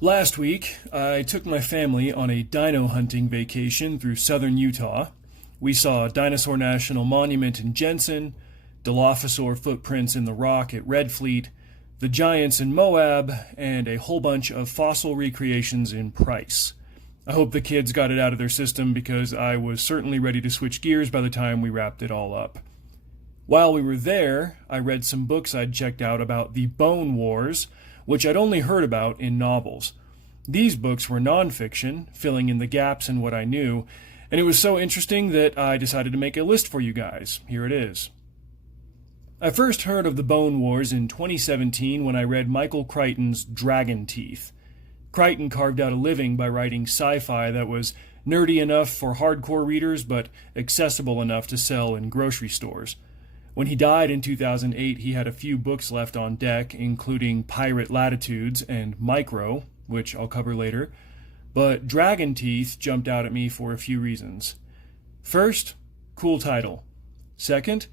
Last week, I took my family on a dino hunting vacation through southern Utah. We saw Dinosaur National Monument in Jensen, Dilophosaur footprints in the rock at Red Fleet, the giants in Moab, and a whole bunch of fossil recreations in Price. I hope the kids got it out of their system because I was certainly ready to switch gears by the time we wrapped it all up. While we were there, I read some books I'd checked out about the Bone Wars, which I'd only heard about in novels. These books were nonfiction, filling in the gaps in what I knew, and it was so interesting that I decided to make a list for you guys. Here it is. I first heard of the Bone Wars in 2017 when I read Michael Crichton's Dragon Teeth. Crichton carved out a living by writing sci-fi that was nerdy enough for hardcore readers but accessible enough to sell in grocery stores. When he died in 2008, he had a few books left on deck, including Pirate Latitudes and Micro, which I'll cover later, but Dragon Teeth jumped out at me for a few reasons. First, cool title. Second,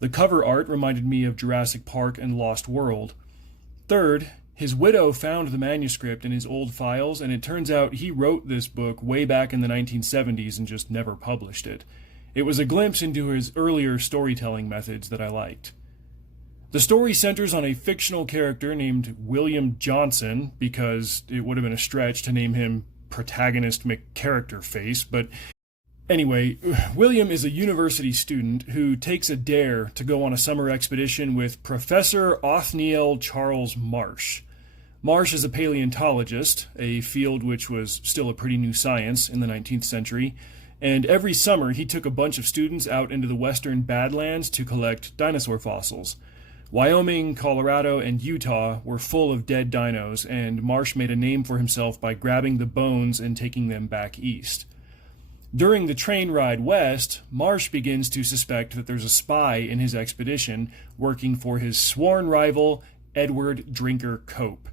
the cover art reminded me of Jurassic Park and Lost World. Third, his widow found the manuscript in his old files, and it turns out he wrote this book way back in the 1970s and just never published it. It was a glimpse into his earlier storytelling methods that I liked. The story centers on a fictional character named William Johnson, because it would have been a stretch to name him Protagonist McCharacterface, but anyway, William is a university student who takes a dare to go on a summer expedition with Professor Othniel Charles Marsh. Marsh is a paleontologist, a field which was still a pretty new science in the 19th century, and every summer he took a bunch of students out into the western Badlands to collect dinosaur fossils. Wyoming, Colorado, and Utah were full of dead dinos, and Marsh made a name for himself by grabbing the bones and taking them back east. During the train ride west, Marsh begins to suspect that there's a spy in his expedition working for his sworn rival, Edward Drinker Cope.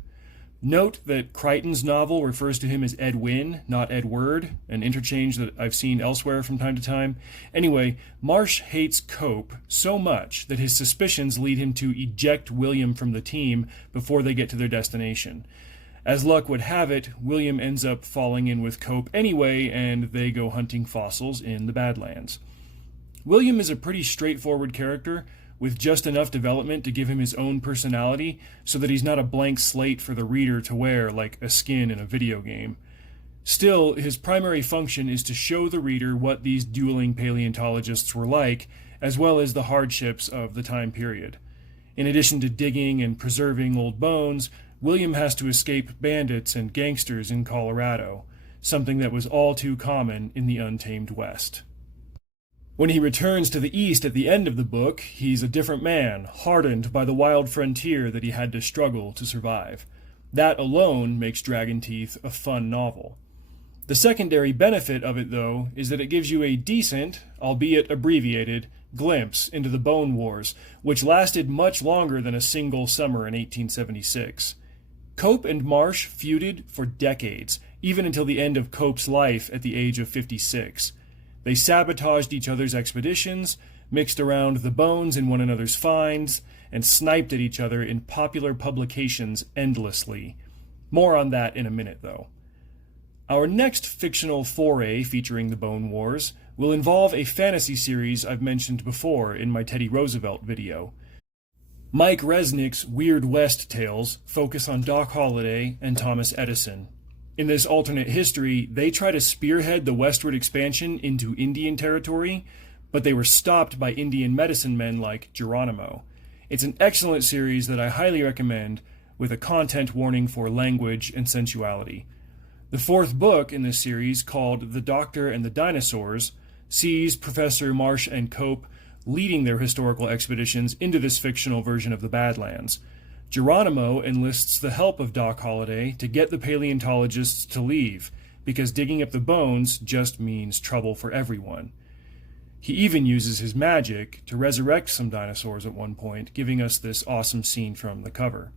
Note that Crichton's novel refers to him as Edwin, not Edward, an interchange that I've seen elsewhere from time to time. Anyway, Marsh hates Cope so much that his suspicions lead him to eject William from the team before they get to their destination. As luck would have it, William ends up falling in with Cope anyway, and they go hunting fossils in the Badlands. William is a pretty straightforward character, with just enough development to give him his own personality so that he's not a blank slate for the reader to wear like a skin in a video game. Still, his primary function is to show the reader what these dueling paleontologists were like, as well as the hardships of the time period. In addition to digging and preserving old bones, William has to escape bandits and gangsters in Colorado, something that was all too common in the untamed West. When he returns to the east at the end of the book, he's a different man, hardened by the wild frontier that he had to struggle to survive. That alone makes Dragon Teeth a fun novel. The secondary benefit of it, though, is that it gives you a decent, albeit abbreviated, glimpse into the Bone Wars, which lasted much longer than a single summer in 1876. Cope and Marsh feuded for decades, even until the end of Cope's life at the age of 56. They sabotaged each other's expeditions, mixed around the bones in one another's finds, and sniped at each other in popular publications endlessly. More on that in a minute, though. Our next fictional foray featuring the Bone Wars will involve a fantasy series I've mentioned before in my Teddy Roosevelt video. Mike Resnick's Weird West tales focus on Doc Holliday and Thomas Edison. In this alternate history, they try to spearhead the westward expansion into Indian territory, but they were stopped by Indian medicine men like Geronimo. It's an excellent series that I highly recommend, with a content warning for language and sensuality. The fourth book in this series, called The Doctor and the Dinosaurs, sees Professor Marsh and Cope leading their historical expeditions into this fictional version of the Badlands. Geronimo enlists the help of Doc Holliday to get the paleontologists to leave, because digging up the bones just means trouble for everyone. He even uses his magic to resurrect some dinosaurs at one point, giving us this awesome scene from the cover.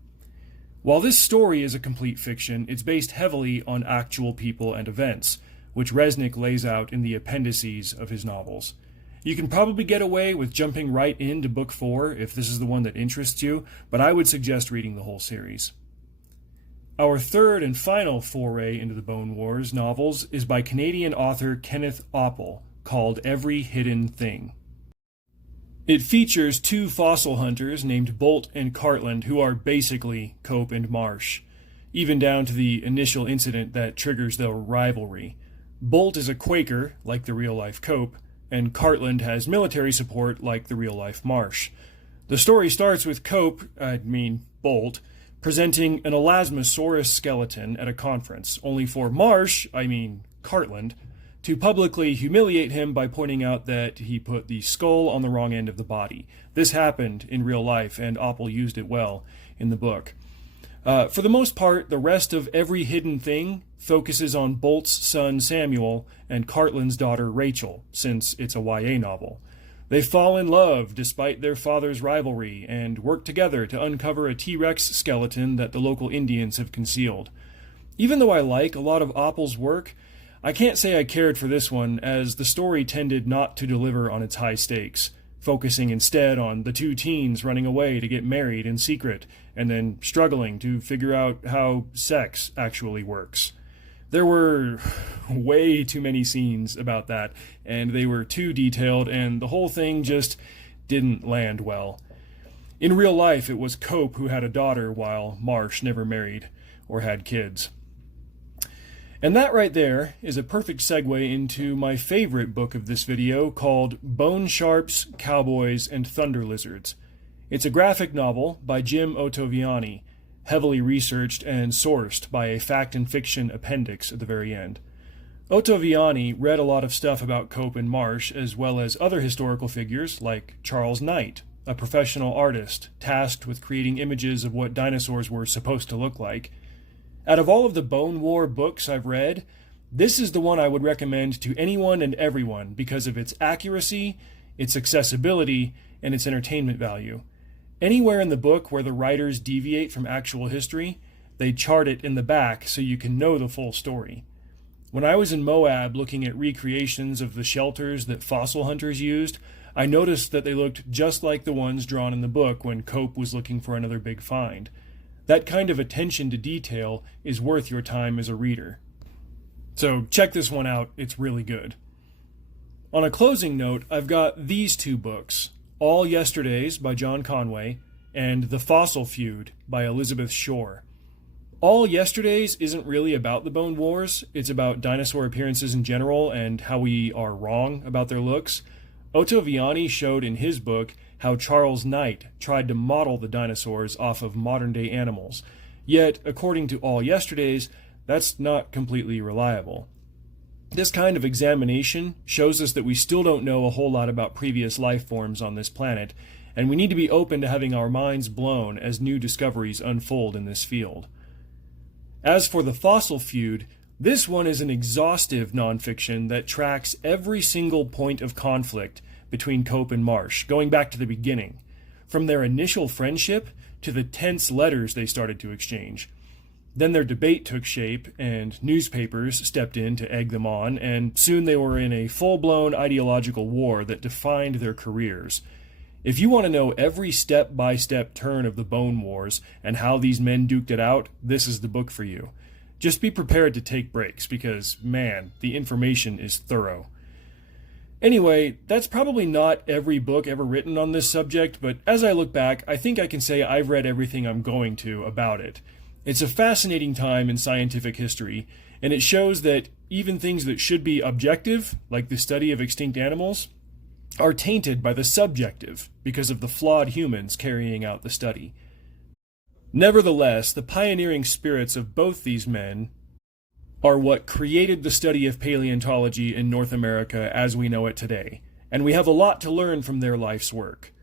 While this story is a complete fiction, it's based heavily on actual people and events, which Resnick lays out in the appendices of his novels. You can probably get away with jumping right into Book 4 if this is the one that interests you, but I would suggest reading the whole series. Our third and final foray into the Bone Wars novels is by Canadian author Kenneth OPPEL, called Every Hidden Thing. It features two fossil hunters named Bolt and Cartland who are basically Cope and Marsh, even down to the initial incident that triggers their rivalry. Bolt is a Quaker, like the real-life Cope, and Cartland has military support like the real-life Marsh. The story starts with Bolt, presenting an Elasmosaurus skeleton at a conference, only for Marsh, Cartland, to publicly humiliate him by pointing out that he put the skull on the wrong end of the body. This happened in real life, and OPPEL used it well in the book. For the most part, the rest of Every Hidden Thing focuses on Bolt's son Samuel and Cartland's daughter Rachel, since it's a YA novel. They fall in love despite their father's rivalry and work together to uncover a T-Rex skeleton that the local Indians have concealed. Even though I like a lot of OPPEL's work, I can't say I cared for this one, as the story tended not to deliver on its high stakes, focusing instead on the two teens running away to get married in secret, and then struggling to figure out how sex actually works. There were way too many scenes about that, and they were too detailed, and the whole thing just didn't land well. In real life, it was Cope who had a daughter, while Marsh never married or had kids. And that right there is a perfect segue into my favorite book of this video, called Bone Sharps, Cowboys, and Thunder Lizards. It's a graphic novel by Jim Ottaviani, heavily researched and sourced by a fact and fiction appendix at the very end. Ottaviani read a lot of stuff about Cope and Marsh, as well as other historical figures like Charles Knight, a professional artist tasked with creating images of what dinosaurs were supposed to look like. Out of all of the Bone War books I've read, this is the one I would recommend to anyone and everyone because of its accuracy, its accessibility, and its entertainment value. Anywhere in the book where the writers deviate from actual history, they chart it in the back so you can know the full story. When I was in Moab looking at recreations of the shelters that fossil hunters used, I noticed that they looked just like the ones drawn in the book when Cope was looking for another big find. That kind of attention to detail is worth your time as a reader. So check this one out, it's really good. On a closing note, I've got these two books, All Yesterdays by John Conway and The Fossil Feud by Elizabeth Shore. All Yesterdays isn't really about the Bone Wars, it's about dinosaur appearances in general and how we are wrong about their looks. Ottaviani showed in his book how Charles Knight tried to model the dinosaurs off of modern-day animals. Yet, according to All Yesterdays, that's not completely reliable. This kind of examination shows us that we still don't know a whole lot about previous life forms on this planet, and we need to be open to having our minds blown as new discoveries unfold in this field. As for The Fossil Feud, this one is an exhaustive nonfiction that tracks every single point of conflict between Cope and Marsh, going back to the beginning, from their initial friendship to the tense letters they started to exchange. Then their debate took shape, and newspapers stepped in to egg them on, and soon they were in a full-blown ideological war that defined their careers. If you want to know every step-by-step turn of the Bone Wars and how these men duked it out, this is the book for you. Just be prepared to take breaks, because, man, the information is thorough. Anyway, that's probably not every book ever written on this subject, but as I look back, I think I can say I've read everything I'm going to about it. It's a fascinating time in scientific history, and it shows that even things that should be objective, like the study of extinct animals, are tainted by the subjective because of the flawed humans carrying out the study. Nevertheless, the pioneering spirits of both these men are what created the study of paleontology in North America as we know it today, and we have a lot to learn from their life's work.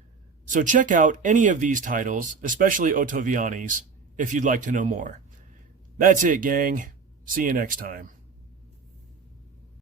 So check out any of these titles, especially Ottaviani's, if you'd like to know more. That's it, gang. See you next time.